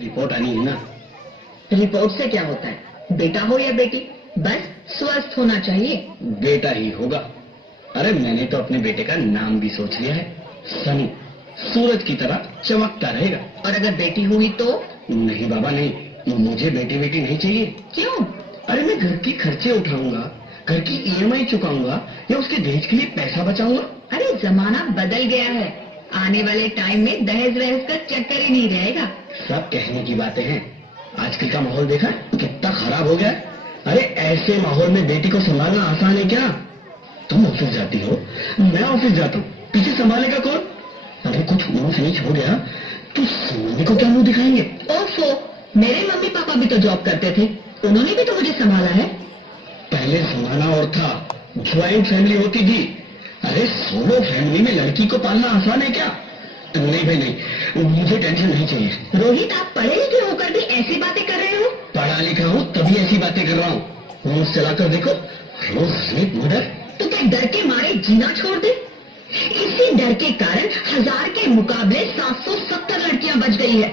Report आनी है ना। रिपोर्ट से क्या होता है? बेटा हो या बेटी, बस स्वस्थ होना चाहिए। बेटा ही होगा। अरे मैंने तो अपने बेटे का नाम भी सोच लिया है, सनी। सूरज की तरह चमकता रहेगा। और अगर बेटी हुई तो? नहीं बाबा नहीं, मुझे बेटी बेटी नहीं चाहिए। क्यों? अरे मैं घर के खर्चे उठाऊंगा, घर की ईएमआई चुकाऊंगा या उसके दहेज के लिए पैसा बचाऊंगा। अरे जमाना बदल गया है, आने वाले टाइम में दहेज वहेज का चक्कर ही नहीं रहेगा। सब कहने की बातें हैं, आजकल का माहौल देखा कितना खराब हो गया। अरे ऐसे माहौल में बेटी को संभालना आसान है क्या? तुम ऑफिस जाती हो, मैं ऑफिस जाता हूँ, पीछे संभालेगा कौन? अरे कुछ ऊंच नीच हो गया तो मम्मी को क्या मुंह दिखाएंगे? ओफो, मेरे मम्मी पापा भी तो जॉब करते थे, उन्होंने भी तो मुझे संभाला है। पहले जमाना और था, ज्वाइंट फैमिली होती थी। अरे सोलो फैमिली में लड़की को पालना आसान है क्या? नहीं भाई नहीं, मुझे टेंशन नहीं चाहिए। रोहित, आप पढ़े लिखे होकर भी ऐसी बातें कर रहे हो? पढ़ा लिखा हूँ तभी ऐसी बातें कर रहा हूँ। न्यूज चलाकर देखो, रोज रेप मर्डर। तो क्या डर के मारे जीना छोड़ दे? इसी डर के कारण 1000 के मुकाबले 770 लड़कियां बच गई है।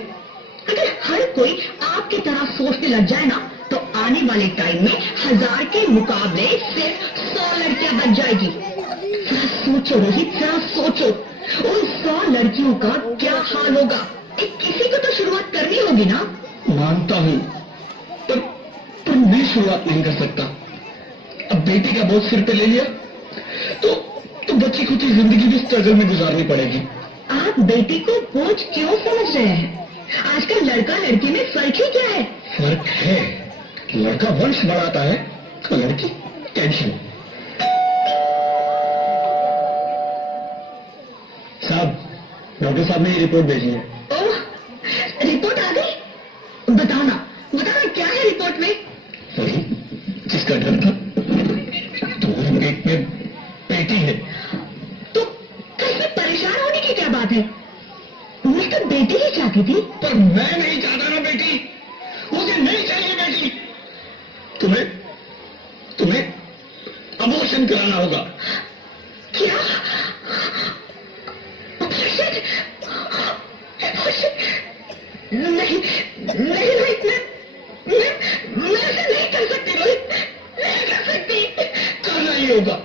अगर हर कोई आपकी तरह सोचने लग जाए ना, तो आने वाले टाइम में 1000 के मुकाबले सिर्फ 100 लड़कियां बच जाएगी। जरा सोचो रोहित, जरा सोचो, उन 100 लड़कियों का क्या हाल होगा। किसी को तो शुरुआत करनी होगी ना। मानता हूँ, पर मैं शुरुआत नहीं कर सकता। अब बेटी का बोझ सिर पे ले लिया तो बच्ची को तो जिंदगी भी स्ट्रगल में गुजारनी पड़ेगी। आप बेटी को बोझ क्यों समझ रहे हैं? आजकल लड़का लड़की में फर्क ही क्या है? फर्क है, लड़का वंश बढ़ाता है तो लड़की टेंशन। साहब, डॉक्टर साहब ने ये रिपोर्ट भेजी है। ओह, रिपोर्ट आ गई? बताना क्या है रिपोर्ट में? वही जिसका डर था, तुम्हारे पेट में बेटी है। तो इसमें परेशान होने की क्या बात है? मैं तो बेटी ही चाहती थी। पर मैं नहीं चाहता ना बेटी, मुझे नहीं चाहिए बेटी। तुम्हें अबॉर्शन कराना होगा। क्या? ऑपरेशन? नहीं नहीं रोहित, मैं ऐसे नहीं कर सकती रोहित, नहीं कर सकती। करना ही होगा।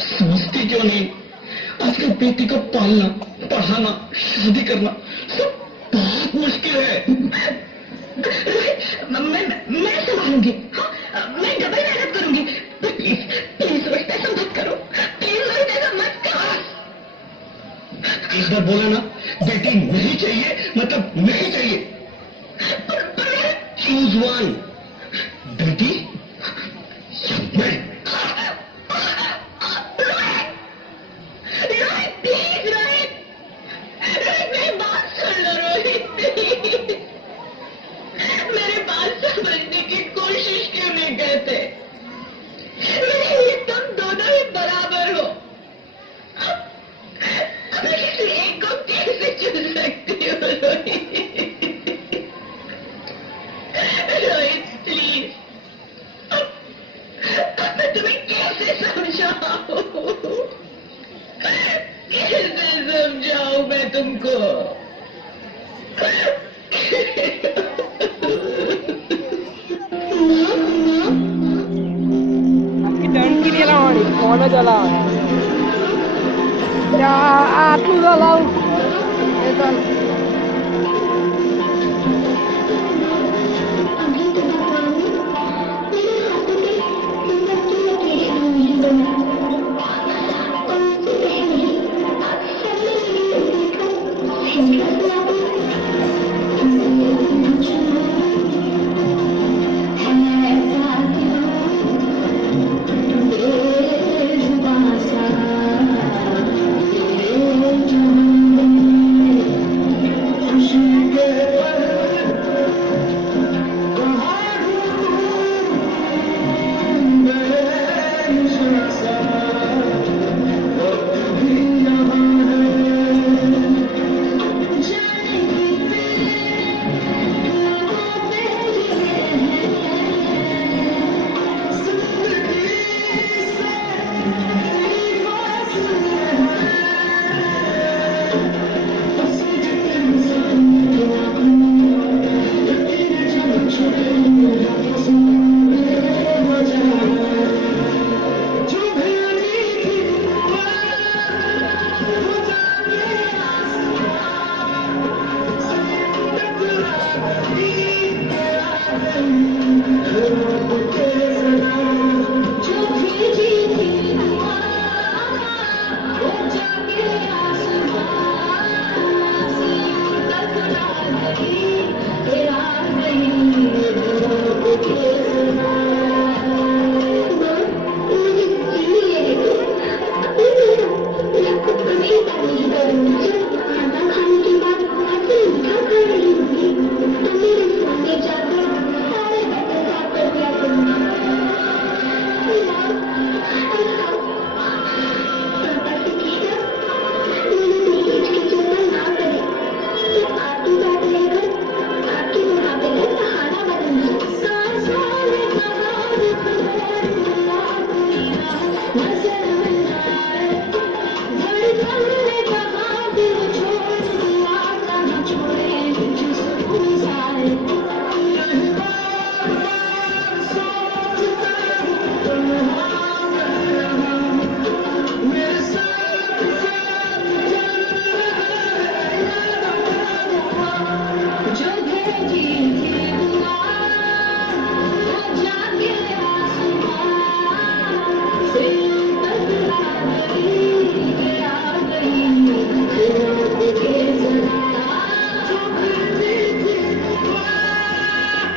समझती क्यों नहीं? आजकल बेटी को पालना, पढ़ाना, शादी करना सब बहुत मुश्किल है। रोहित, मैं संभालूंगी। हाँ, मैं डबल मेहनत करूंगी। प्लीज रोहित, ऐसा मत करो। प्लीज रोहित, ऐसा मत करो। इस बार बोला ना, बेटी नहीं चाहिए मतलब नहीं चाहिए। चूज वन, बेटी या मैं। रोहित प्लीज, रोहित मेरी बात सुन लो रोहित, प्लीज। मेरे बात समझने की कोशिश क्यों नहीं करते? मेरे लिए तुम दोनों ही बराबर हो। अब मैं किसी एक को कैसे चुन सकती हूँ रोहित? रोहित प्लीज, अब मैं तुम्हें कैसे समझाऊं? कैसे समझाऊं मैं तुमको? Don't kill around it. Follow the law. Yeah, I do the law.